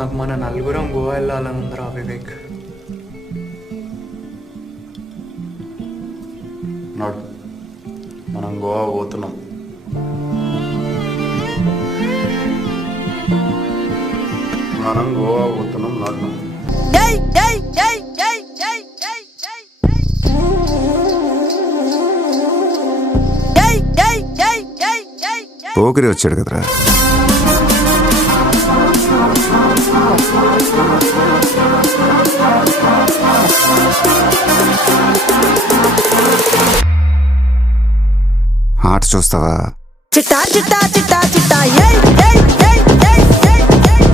నాకు మన నలుగురం గోవా వెళ్ళాలని ఉందిరా వివేక్. నాడు మనం గోవా పోతున్నాం. నాడు పోకిరి వచ్చాడు కదరా. ఆట చూస్తావా? చిట్టా చిట్టా చిట్టా చిట్టా ఏయ్ ఏయ్ ఏయ్ ఏయ్ ఏయ్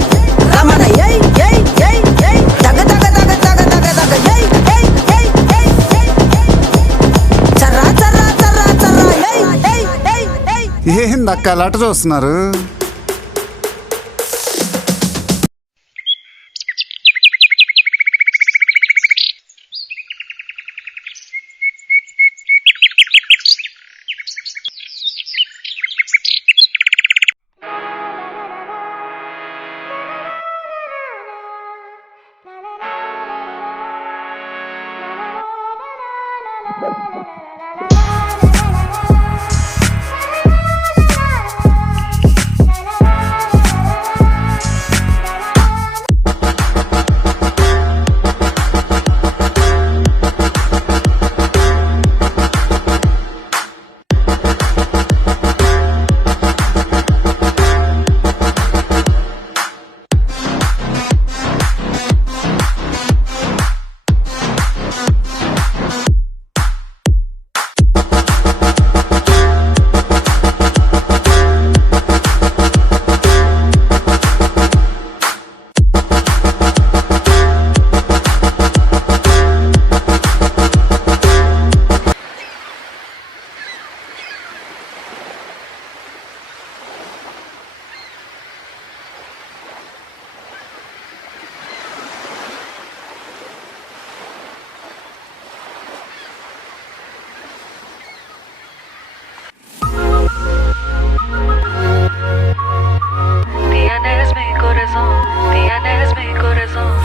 రమణ ఏయ్ ఏయ్ ఏయ్ ఏయ్ దగ దగ దగ దగ దగ దగ ఏయ్ ఏయ్ ఏయ్ ఏయ్ ఏయ్ చర్రా చర్రా చర్రా చర్రా ఏయ్ ఏయ్ ఏయ్ ఏయ్ ఏందక్క అలా ఆట చూస్తున్నారు?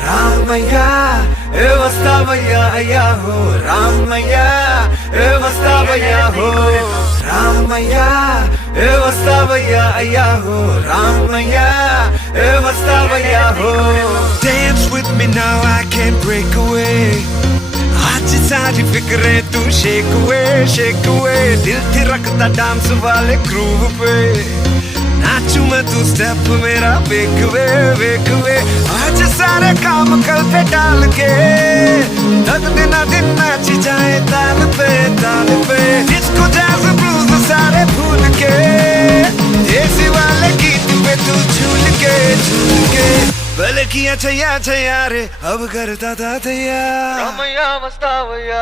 రామయ్యా ఏ వస్తావయ్యా అయ్యా హో రామయ్యా ఏ వస్తావయ్యా హో రామయ్యా ఏ వస్తావయ్యా అయ్యా హో రామయ్యా ఏ వస్తావయ్యా హో Dance with me now I can't break away आज सारी फिक्रें तू shake away दिल थिरकता डांस वाले ग्रूव पे नाचू मैं तू स्टेप मेरा वेक वे आज सारे काम कल पे डाल के तक दिन नाची जाए ताल पे इसको जैज ब्लूज सारे भूल के देसी वाले गीत पे तू झूल के पहले किया छैया रे अब करता था तैया रमैया मस्तावैया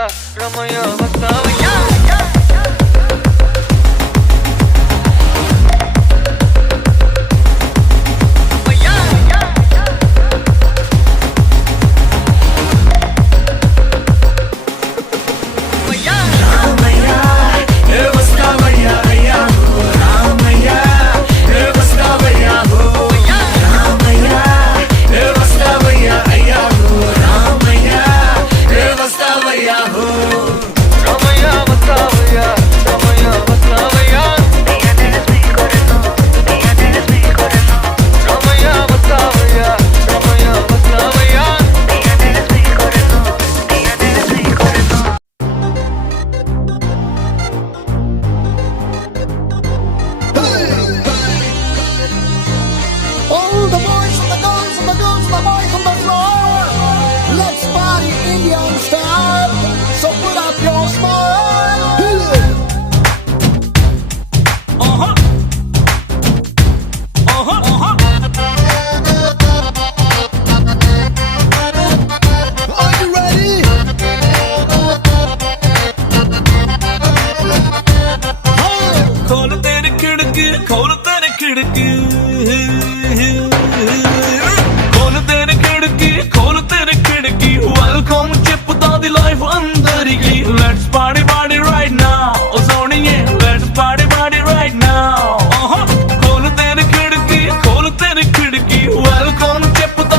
खोल तेरी खिड़की welcome చెప్పుతా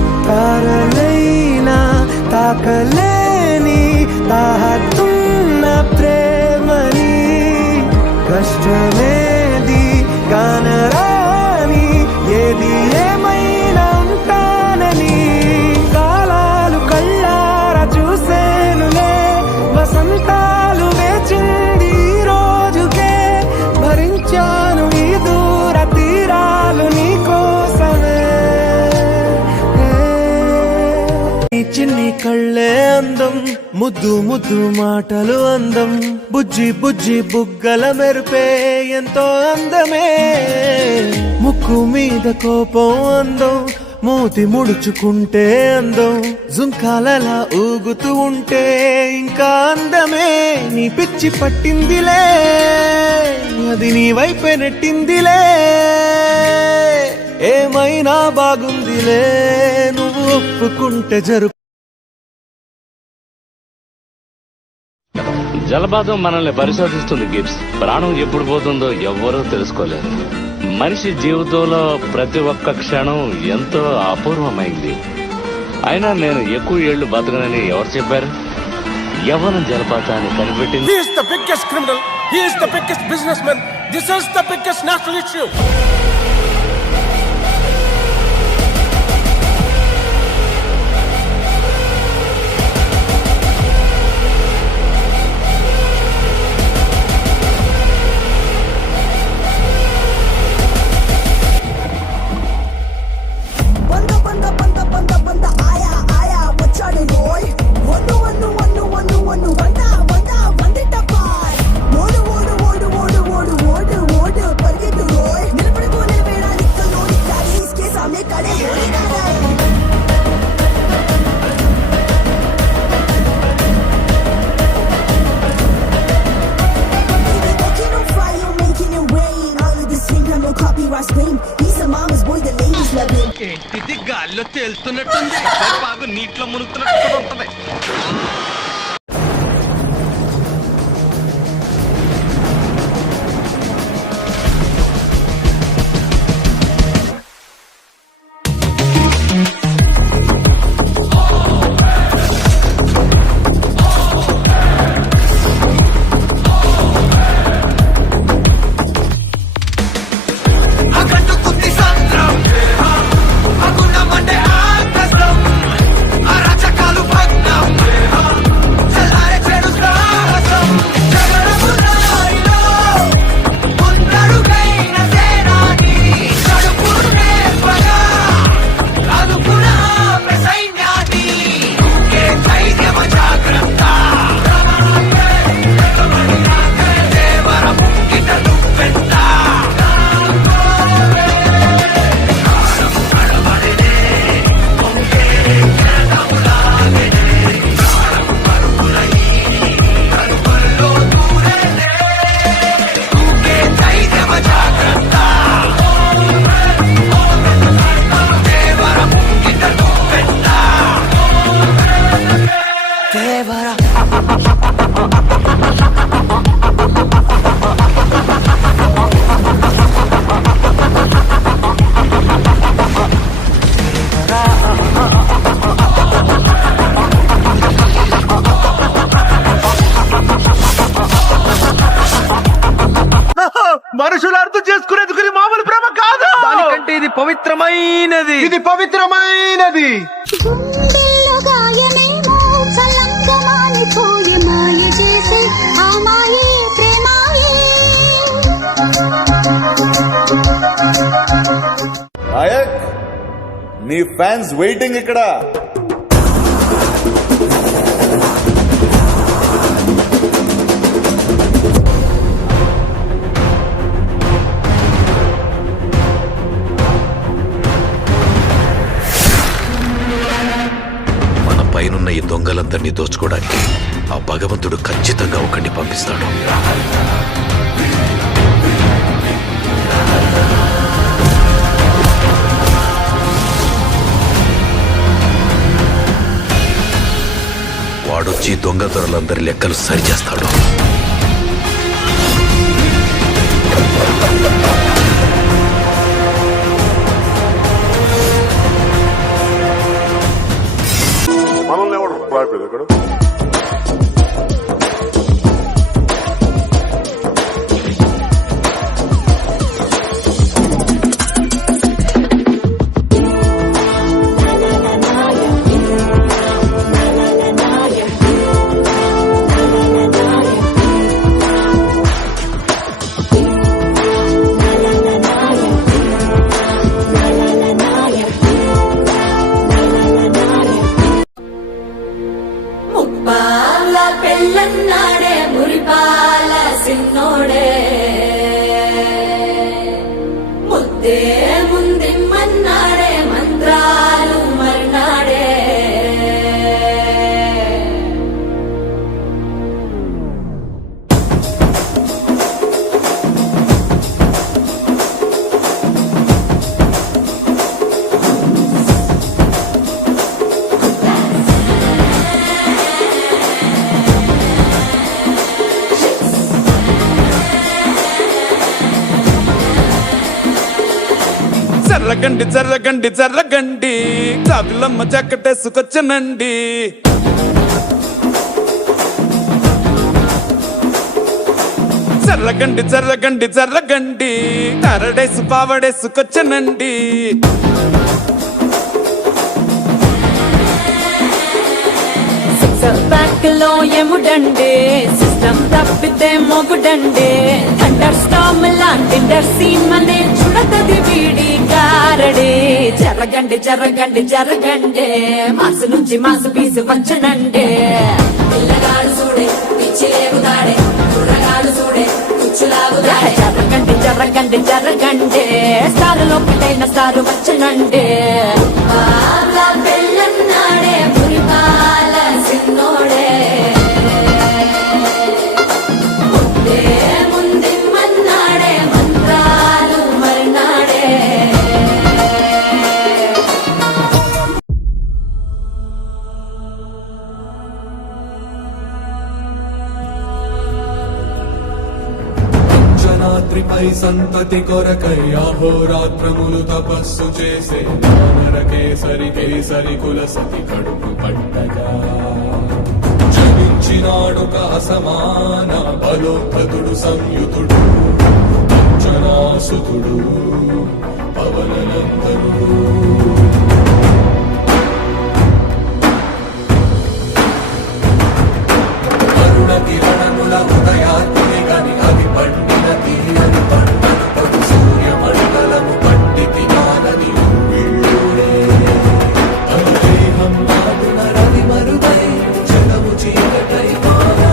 తారలైనా తాకలేని తాహతున్న ప్రేమని కష్టమేది కానరాని ఏది ఏమైనా ఉంటానని కాలాలు కళ్ళారా చూసేనులే వసంతాలు వేచింది ఈ రోజుకే భరించాను ఈ దూర తీరాలు నీ కోసమే నీ చిన్ని కళ్ళే అందం ముద్దు ముద్దు మాటలు అందం బుజ్జి బుజ్జి బుగ్గల మెరుపే ఎంతో అందమే ముక్కు మీద కోపం అందం మూతి ముడుచుకుంటే అందం జుంకాలలా ఊగుతూ ఉంటే ఇంకా అందమే నీ పిచ్చి పట్టిందిలే అది నీ వైపే నెట్టిందిలే ఏమైనా బాగుందిలే నువ్వు ఒప్పుకుంటే జరుపు. జలపాతం మనల్ని పరిశోధిస్తుంది గిబ్స్. ప్రాణం ఎప్పుడు పోతుందో ఎవ్వరూ తెలుసుకోలేరు. మనిషి జీవితంలో ప్రతి ఒక్క క్షణం ఎంతో అపూర్వమైంది. అయినా నేను ఎక్కువ ఏళ్లు బతకనని ఎవరు చెప్పారు? యవ్వనం జలపాతాన్ని కనిపెట్టింది. He is the biggest criminal. He is the biggest businessman. This is the biggest national issue. ఏంటిది గాల్లో తేలుతున్నట్టుంది, బాగా నీటిలో మునుగుతున్నట్టు ఉంటది. మనుషులు అర్థం చేసుకునేందుకు ఇది మామూలు ప్రేమ కాదు. దానికంటే ఇది పవిత్రమైనది. ఇది పవిత్రమైనది. నాయక్, నీ ఫ్యాన్స్ వెయిటింగ్ ఇక్కడ. పైనున్న ఈ దొంగలందరినీ దోచుకోవడానికి ఆ భగవంతుడు ఖచ్చితంగా ఒకరిని పంపిస్తాడు. వాడొచ్చి దొంగ దొరలందరి లెక్కలు సరిచేస్తాడు. జర్రగండి జర్రగండి జర్రగండి జాబిలమ్మ జాకెట్టేసుకొచ్చనండి జర్రగండి జర్రగండి జర్రగండి కరడేసు పావడేసుకొచ్చనండి బ్యాక్ లో ఎముడండే సిస్టమ్ తప్పితే మొగుడండే థండర్ స్టామ్ లాంటి సీమనే చుడతది వీడి గారడే జరగండి జరగండి జరగండే మాసు నుంచి మాసు పీసు వచ్చనండే పిల్లగాడు చూడే పిచ్చి లేగుతాడే కుర్రగాడు చూడే కుచ్చులాగుతాడే జరగండి జరగండి జరగండే స్టారులో పిల్లైన స్టారు వచ్చనండే పెళ్ళన్నాడే పురిపాల సిన్నోడే ముందిమ్మన్నాడే మంత్రాలు మరినాడే జనాద్రిపై సంతతి కొరకై అహోరాత్రములు తపస్సు చేసే నరకేసరి కేసరి కుల సతి కడుపు పట్టగా జనించినాడు అసమాన బలోద్ధతుడు సంయుతుడు అంజనాసుతుడు పవననందనుడు అరుణ కిరణముల ఉదయాత్మి గని అది పండిన తీరని పంటను పడు సూర్యమండలము పట్టి తినాలని వీళ్ళుడే అనుదేహం నాడున రవి మరుగై జగము చీకటై మారా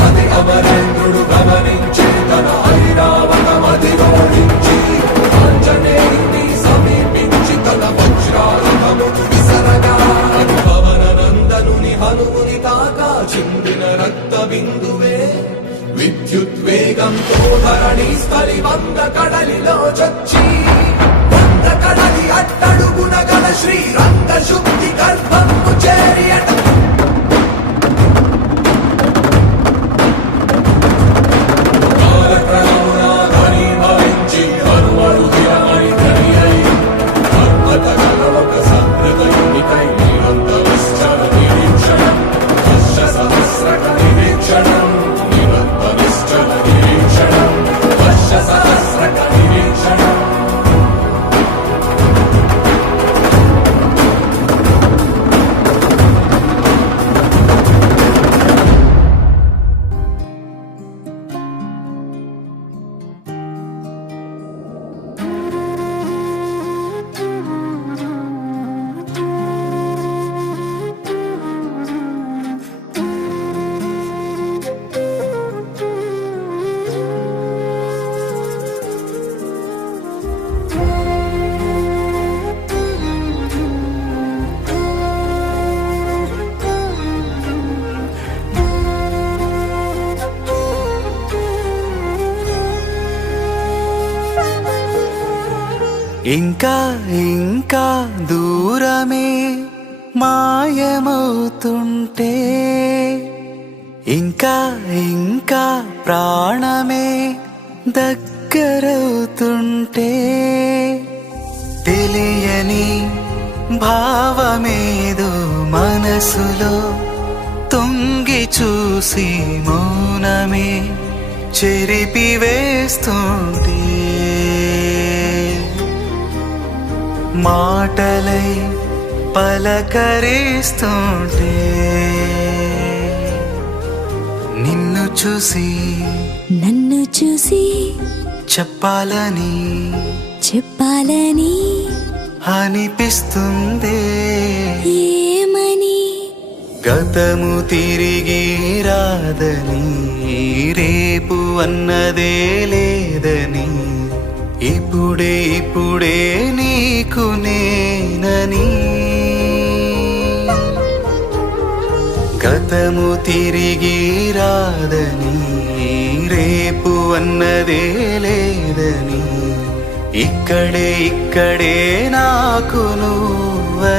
అది అమరేంద్రుడు గమనించి తన ఐరావతమది ఓడించి ఆంజనేయుని సమీపించి తన వజ్రాయుధమును విసరగా అది పవననందనుని హనుముని తాకా చిందిన రక్త బిందువే విద్యుద్వేగంతో ధరణి స్థలి వంద కడలిలో చొచ్చి వంద కడలి అట్టడుగున గల శ్రీరంగ శుద్ధి గర్భము చేరియట ఇంకా ఇంకా దూరమే మాయమవుతుంటే ఇంకా ఇంకా ప్రాణమే దగ్గరవుతుంటే తెలియని భావమేదో మనసులో తొంగి చూసి మౌనమే చెరిపి వేస్తుంటే మాటలై పలకరిస్తుంటే నిన్ను చూసి నన్ను చూసి చెప్పాలని అనిపిస్తుంది ఏమని గతము తిరిగి రాదని రేపు అన్నదే లేదని ఇప్పుడే ఇప్పుడే నీకు నేనని గతము తిరిగి రాదని రేపు అన్నదే లేదని ఇక్కడే నాకు నువ్వు